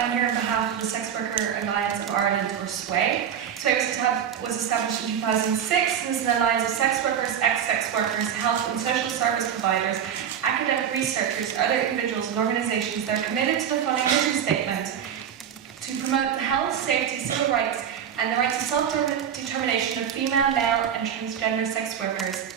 I'm here on behalf of the Sex Worker Alliance of Ireland, or SWAY. SWAY was established in 2006 and is an alliance of sex workers, ex-sex workers, health and social service providers, academic researchers, other individuals and organisations that are committed to the following mission statement: to promote the health, safety, civil rights and the right to self-determination of female, male and transgender sex workers.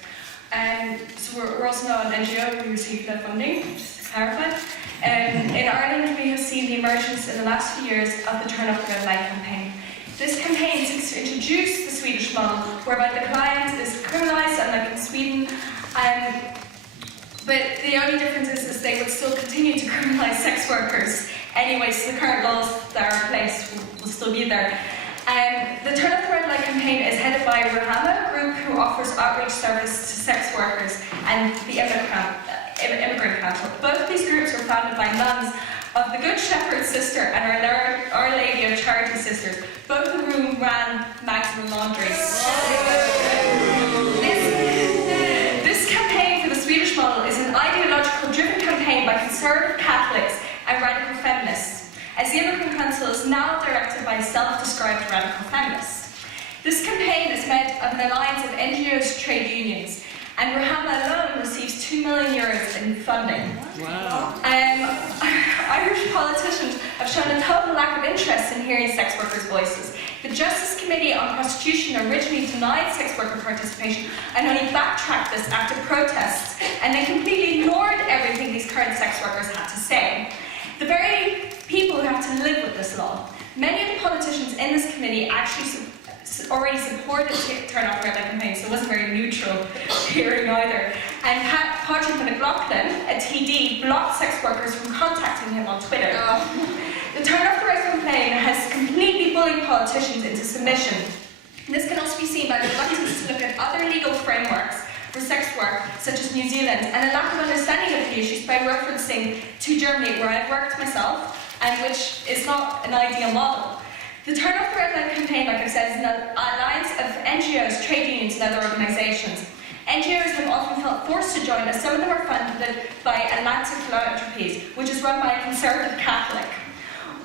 So we're also not an NGO, we received no funding, just to clarify. In Ireland, we have seen the emergence in the last few years of the Turn Off the Red Light campaign. This campaign seeks to introduce the Swedish model, whereby the client is criminalised, unlike in Sweden, but the only difference is they would still continue to criminalise sex workers anyway, so the current laws that are in place will still be there. The Turn Off the Red Light campaign is headed by Rahama, a group who offers outreach service to sex workers and the immigrant council. Both these groups were founded by nuns of the Good Shepherd Sister and Our Lady of Charity Sisters, both of whom ran Maximum Laundry. This campaign for the Swedish model is an ideological-driven campaign by conservative Catholics and radical feminists, as the Immigrant Council is now directed by self-described radical feminists. This campaign is made of an alliance of NGOs, trade unions, and Rahama alone receives €2 million in funding. Wow. Irish politicians have shown a total lack of interest in hearing sex workers' voices. The Justice Committee on Prostitution originally denied sex worker participation and only backtracked this after protests, and they completely ignored everything these current sex workers had to say. The very people who have to live with this law. Many of the politicians in this committee actually already supported the Turn Off the Red Light campaign, so it wasn't very neutral hearing either. And Patrick McLaughlin, a TD, blocked sex workers from contacting him on Twitter. The Turn Off the Red Light campaign has completely bullied politicians into submission. This can also be seen by the reluctance to look at other legal frameworks for sex work, such as New Zealand, and a lack of understanding of the issues by referencing to Germany, where I've worked myself, and which is not an ideal model. The Turn Off the Red Light campaign, like I've said, is an alliance of NGOs, trade unions and other organisations. NGOs have often felt forced to join, as some of them are funded by Atlantic Philanthropies, which is run by a conservative Catholic.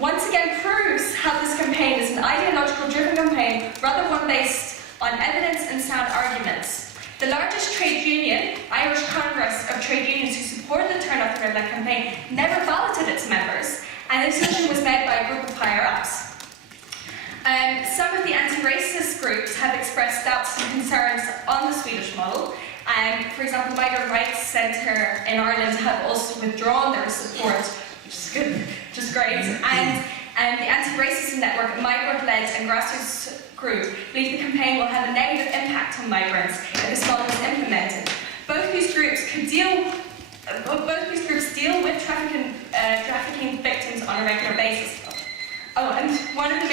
Once again proves how this campaign is an ideological-driven campaign, rather one based on evidence and sound arguments. The largest trade union, Irish Congress of Trade Unions, who supported the Turn Off the Red Light campaign, never balloted its members, and the decision was made by a group of higher-ups. Some of the anti-racist groups have expressed doubts and concerns on the Swedish model. For example, Migrant Rights Centre in Ireland have also withdrawn their support, which is good, which is great. And the Anti-Racism Network, a migrant-led and grassroots group, believe the campaign will have a negative impact on migrants if this model is implemented. Both these groups deal with trafficking victims on a regular basis. Oh, and one of the